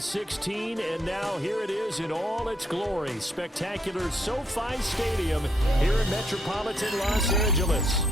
16, and now here it is in all its glory. Spectacular SoFi Stadium here in metropolitan Los Angeles.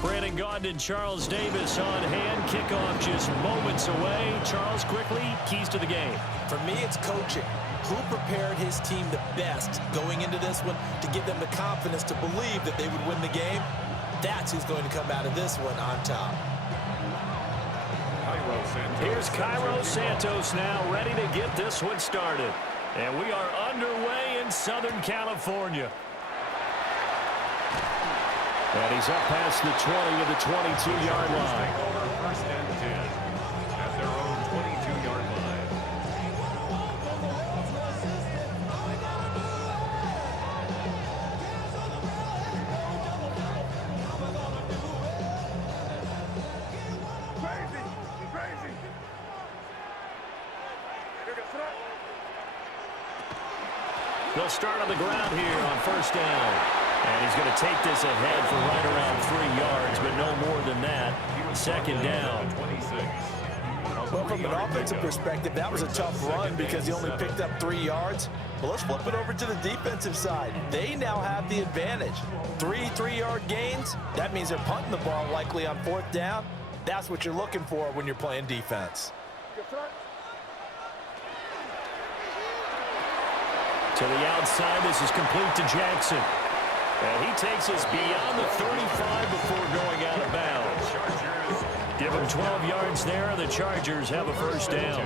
Brandon Gaudin and Charles Davis on hand. Kickoff just moments away. Charles, quickly, keys to the game. For me, it's coaching. Who prepared his team the best going into this one to give them the confidence to believe that they would win the game? That's who's going to come out of this one on top. Here's Cairo Santos now ready to get this one started. And we are underway in Southern California. And he's up past the 20 of the 22-yard line. First and 10 at their own 22-yard line. They'll start on the ground here on first down. And he's going to take this ahead for right around 3 yards, but no more than that. Second down. Well, from an offensive perspective, that was a tough run because he only picked up 3 yards. But let's flip it over to the defensive side. They now have the advantage. 3 3-yard gains. That means they're punting the ball likely on fourth down. That's what you're looking for when you're playing defense. To the outside, this is complete to Jackson. And he takes us beyond the 35 before going out of bounds. Give him 12 yards there. The Chargers have a first down.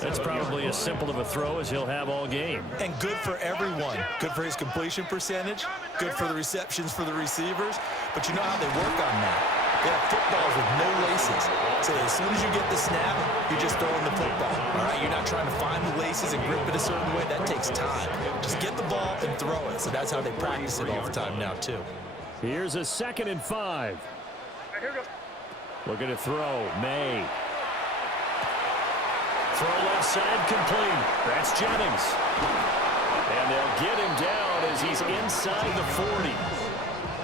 That's probably as simple of a throw as he'll have all game. And good for everyone. Good for his completion percentage. Good for the receptions for the receivers. But you know how they work on that. They have footballs with no laces. So as soon as you get the snap, you're just throwing the football. All right, you're not trying to find the laces and grip it a certain way. That takes time. Just get the ball and throw it. So that's how they practice it all the time now, too. Here's a 2nd and 5. Looking to throw. May. Throw left side complete. That's Jennings. And they'll get him down as he's inside the 40.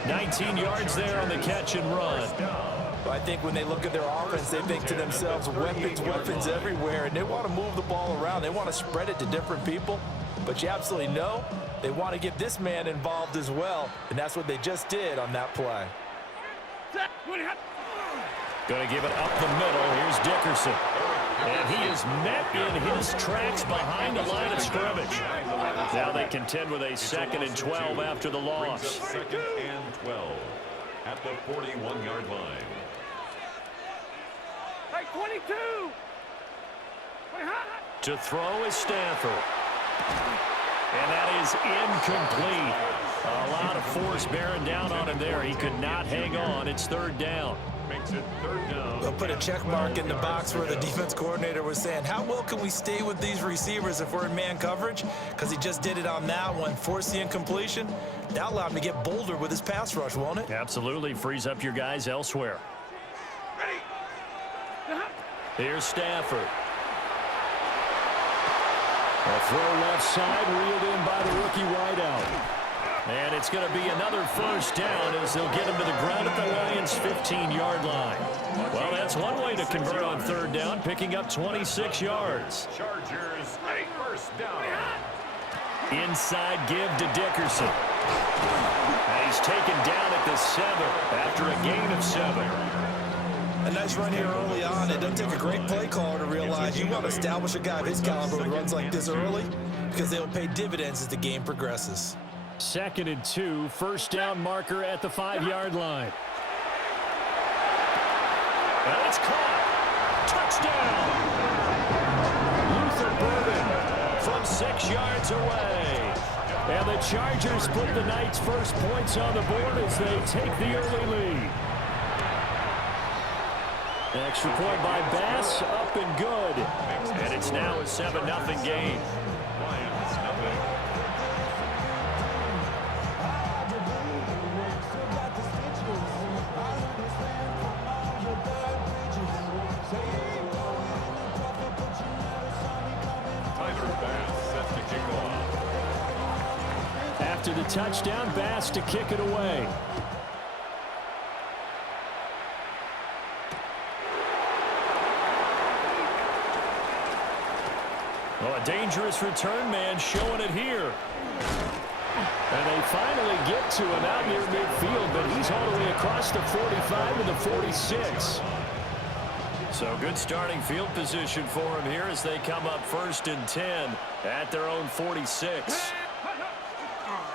19 yards there on the catch and run. Well, I think when they look at their offense, they think to themselves, weapons everywhere, and they want to move the ball around. They want to spread it to different people. But you absolutely know they want to get this man involved as well, and that's what they just did on that play. Going to give it up the middle. Here's Dickerson. And he is met in his tracks behind the line of scrimmage. Now they contend with a 2nd and 12 after the loss. 2nd and 12 at the 41-yard line. Hey, 22! To throw is Stanford. And that is incomplete. A lot of force bearing down on him there. He could not hang on. It's 3rd down. Makes it 3rd down. They'll put a check mark in the box where the defense coordinator was saying, how well can we stay with these receivers if we're in man coverage? Because he just did it on that one, forced the incompletion. That allowed him to get bolder with his pass rush, won't it? Absolutely. Frees up your guys elsewhere. Here's Stafford. A throw left side, reeled in by the rookie wideout. And it's going to be another first down as they'll get him to the ground at the Lions' 15-yard line. Well, that's one way to convert on 3rd down, picking up 26 yards. Chargers, first down. Inside give to Dickerson. And he's taken down at the 7 after a gain of 7. A nice run here early on. It doesn't take a great play caller to realize you want to establish a guy of his caliber who runs like this early because they'll pay dividends as the game progresses. 2nd and 2, first down marker at the 5-yard line. And it's caught. Touchdown. Luther Burden from 6 yards away. And the Chargers put the Knights' first points on the board as they take the early lead. Extra point by Bass, up and good. And it's now a 7-0 game. Lions, nothing. After the touchdown, Bass to kick it away. Well, a dangerous return man showing it here. And they finally get to him out near midfield, but he's all the way across the 45 to the 46. So good starting field position for him here as they come up 1st and 10 at their own 46.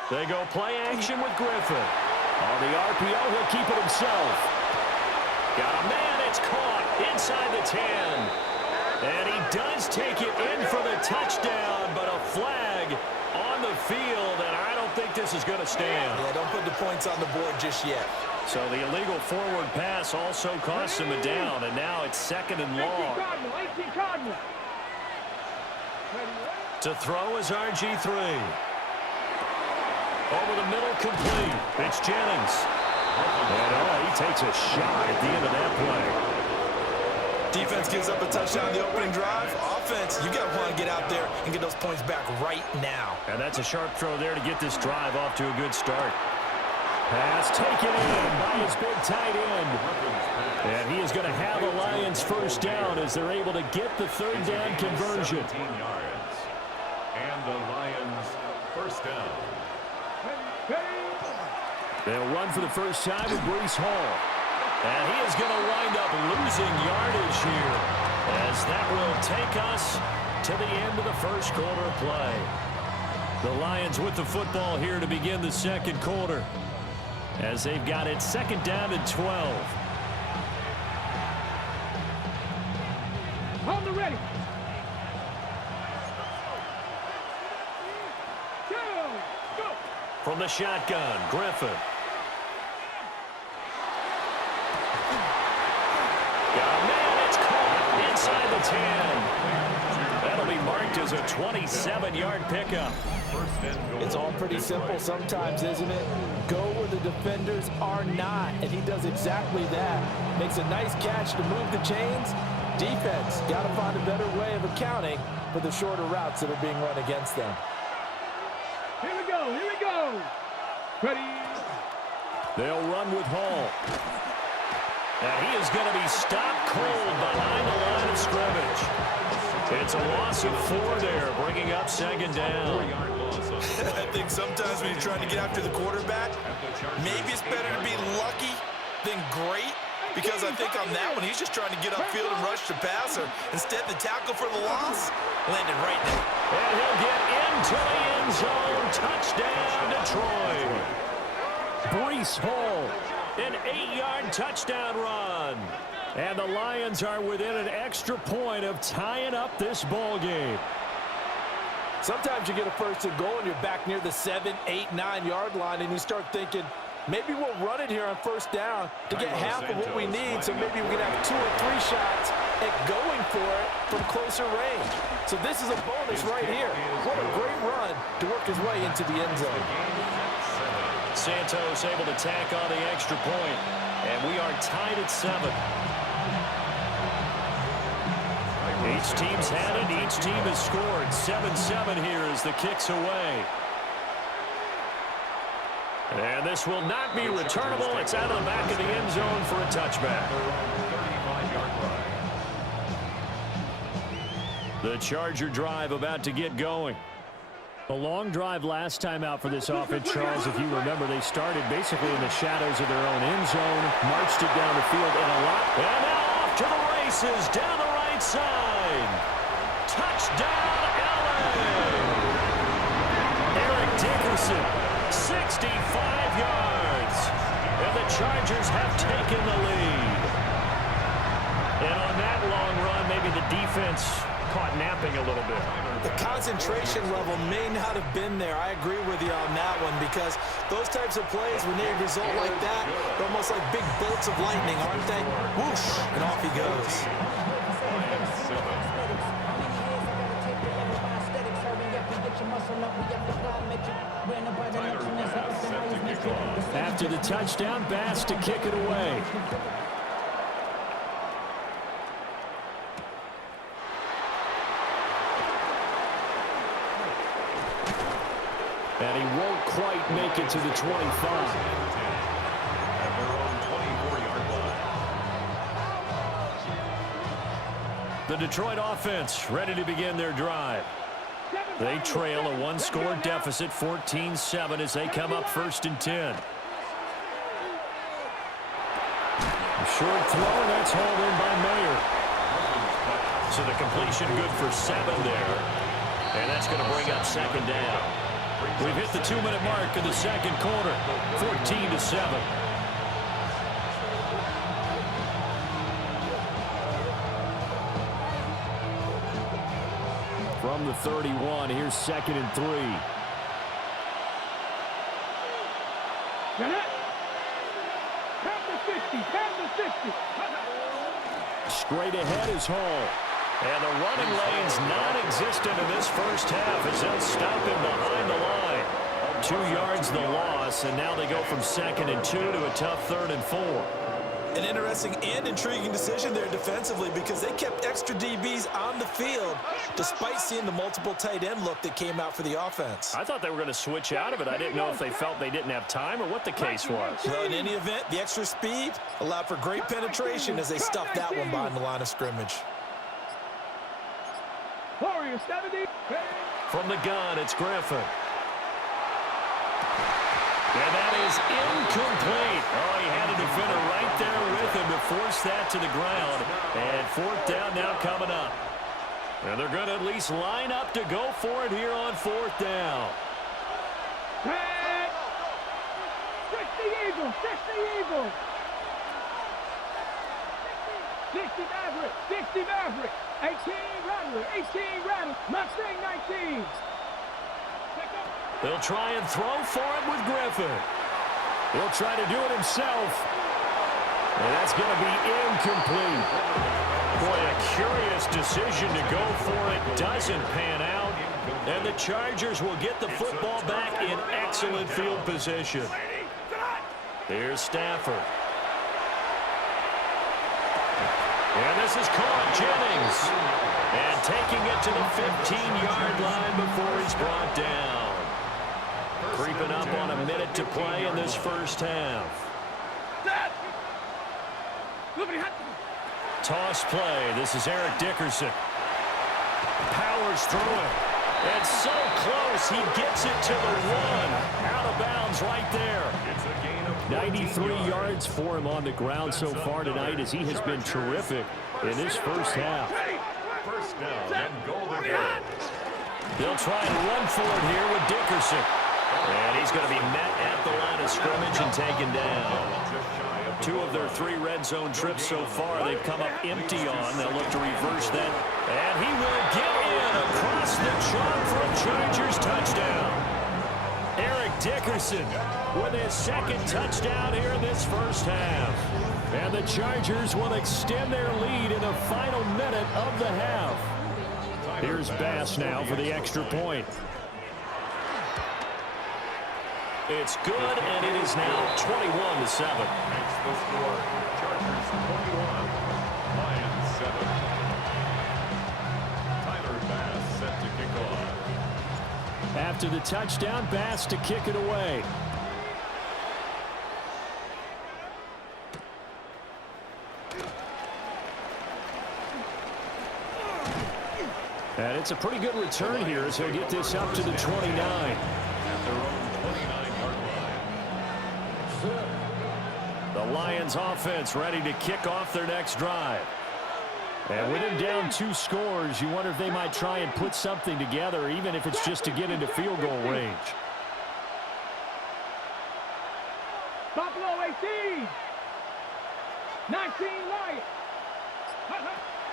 They go play action with Griffin. On the RPO, he'll keep it himself. Got a man, it's caught inside the 10. And he does take it in for the touchdown, but a flag on the field, and I don't think this is going to stand. Yeah, don't put the points on the board just yet. So the illegal forward pass also costs him a down, and now it's 2nd and long. To throw is RG3. Over the middle, complete. It's Jennings. And he takes a shot at the end of that play. Defense gives up a touchdown the opening drive. Offense, you got to want to get out there and get those points back right now. And that's a sharp throw there to get this drive off to a good start. Pass taken in by his big tight end. And he is going to have a Lions first down as they're able to get the 3rd down conversion. 17 yards. And the Lions first down. They'll run for the first time with Breece Hall. And he is going to wind up losing yardage here as that will take us to the end of the first quarter of play. The Lions with the football here to begin the 2nd quarter as they've got it 2nd down and 12. On the ready. Go. From the shotgun, Griffin. Inside the 10. That'll be marked as a 27-yard pickup. It's all pretty simple sometimes, isn't it? Go where the defenders are not, and he does exactly that. Makes a nice catch to move the chains. Defense got to find a better way of accounting for the shorter routes that are being run against them. Here we go. Ready. They'll run with Hall. And he is going to be stopped cold behind the line of scrimmage. It's a loss of 4 there, bringing up 2nd down. I think sometimes when you're trying to get after the quarterback, maybe it's better to be lucky than great, because I think on that one, he's just trying to get upfield and rush the passer. Instead, the tackle for the loss landed right there. And he'll get into the end zone. Touchdown, Detroit. Breece Hall. An 8-yard touchdown run. And the Lions are within an extra point of tying up this ball game. Sometimes you get a 1st and goal and you're back near the 7, 8, 9-yard line, and you start thinking, maybe we'll run it here on 1st down to get half of what we need, so maybe we can have 2 or 3 shots at going for it from closer range. So this is a bonus right here. What a great run to work his way into the end zone. Santos able to tack on the extra point, and we are tied at 7. Each team's had it. Each team has scored. 7-7 here as the kick's away. And this will not be returnable. It's out of the back of the end zone for a touchback. The Charger drive about to get going. A long drive last time out for this offense, Charles. If you remember, they started basically in the shadows of their own end zone, marched it down the field, and and now off to the races down the right side. Touchdown, LA! Eric Dickerson, 65 yards, and the Chargers have taken the lead. And on that long run, maybe the defense caught napping a little bit. The concentration level may not have been there. I agree with you on that one, because those types of plays, when they result like that, they're almost like big bolts of lightning, aren't they? Whoosh, and off he goes. After the touchdown, Bass to kick it away. And he won't quite make it to the 25. The Detroit offense ready to begin their drive. They trail a one-score deficit, 14-7, as they come up 1st and 10. A short throw, and that's hauled in by Mayer. So the completion good for 7 there. And that's going to bring up 2nd down. We've hit the 2-minute mark of the 2nd quarter, 14-7. From the 31, here's 2nd and 3. Straight ahead is Hall. And the running lane's non-existent in this first half as they'll stop him behind the line. 2 yards the loss, and now they go from 2nd and 2 to a tough 3rd and 4. An interesting and intriguing decision there defensively because they kept extra DBs on the field despite seeing the multiple tight end look that came out for the offense. I thought they were going to switch out of it. I didn't know if they felt they didn't have time or what the case was. Well, in any event, the extra speed allowed for great penetration as they stuffed that one behind the line of scrimmage. From the gun, it's Griffin. And that is incomplete. Oh, he had a defender right there with him to force that to the ground. And 4th down now coming up. And they're going to at least line up to go for it here on 4th down. Fix the Eagles! Fix the Eagles! 60 Maverick! 60 Maverick! 18 Rattler! 18 Rattler! Mustang 19! They'll try and throw for it with Griffin. He'll try to do it himself. And that's going to be incomplete. Boy, a curious decision to go for it. Doesn't pan out. And the Chargers will get the football back in excellent field position. Here's Stafford. And this is caught. Jennings. And taking it to the 15-yard line before he's brought down. Creeping up on a minute to play in this first half. Toss play. This is Eric Dickerson. Powers through it. And so close. He gets it to the 1. Out of bounds right there. 93 yards for him on the ground so far tonight as he has been terrific in this first half. First down and goal to go. They'll try and run for it here with Dickerson. And he's going to be met at the line of scrimmage and taken down. 2 of their 3 red zone trips so far they've come up empty on. They'll look to reverse that. And he will get in across the chalk for a Chargers touchdown. Eric Dickerson with his 2nd touchdown here in this first half. And the Chargers will extend their lead in the final minute of the half. Here's Bass now for the extra point. It's good, and it is now 21-7. Makes the score. Chargers 21, Lions 7. Tyler Bass set to kick off. After the touchdown, Bass to kick it away. And it's a pretty good return here as he'll get this up to the 29. At their own 29-yard line. The Lions offense ready to kick off their next drive. And with him down 2 scores, you wonder if they might try and put something together, even if it's just to get into field goal range. Buffalo 18! 19 Lions!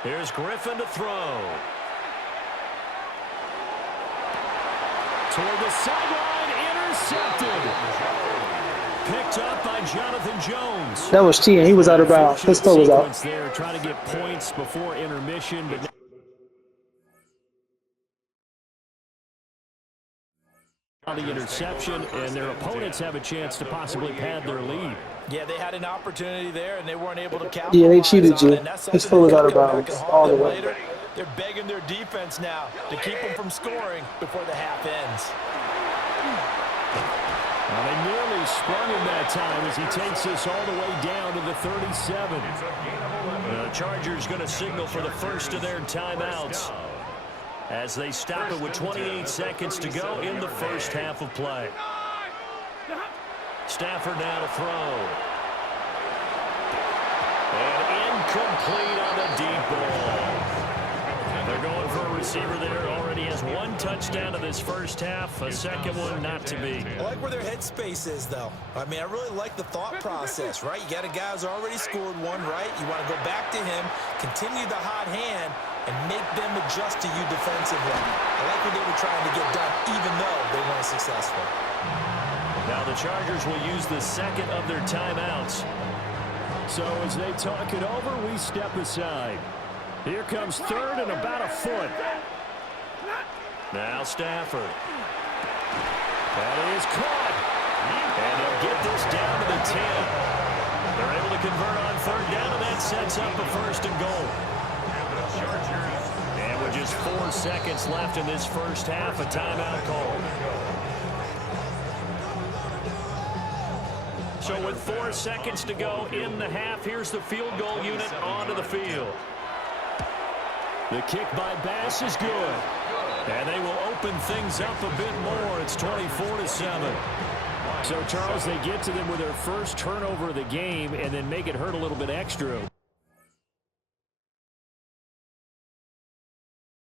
Here's Griffin to throw. Toward the sideline, intercepted. Picked up by Jonathan Jones. That was cheating. He was out of bounds. His toe was out. There, trying to get points before intermission, but now the interception, and their opponents have a chance to possibly pad their lead. Yeah, they had an opportunity there, and they weren't able to capitalize. Yeah, they cheated you. On it. His toe was out of bounds all the way. Later. They're begging their defense now to keep them from scoring before the half ends. Well, they nearly sprung him that time as he takes this all the way down to the 37. The Chargers going to signal for the first of their timeouts as they stop it with 28 seconds to go in the first half of play. Stafford now to throw. And incomplete on the deep ball. They're going for a receiver there. Already has one touchdown in this first half. A second one not to be. I like where their headspace is, though. I mean, I really like the thought process, right? You got a guy who's already scored one, right? You want to go back to him, continue the hot hand, and make them adjust to you defensively. I like what they were trying to get done, even though they weren't successful. Now the Chargers will use the second of their timeouts. So as they talk it over, we step aside. Here comes third and about a foot. Now Stafford. That is caught. And they'll get this down to the 10. They're able to convert on third down, and that sets up a first and goal. And with just 4 seconds left in this first half, a timeout call. So with 4 seconds to go in the half, here's the field goal unit onto the field. The kick by Bass is good. And they will open things up a bit more. It's 24-7. So, Charles, they get to them with their first turnover of the game and then make it hurt a little bit extra.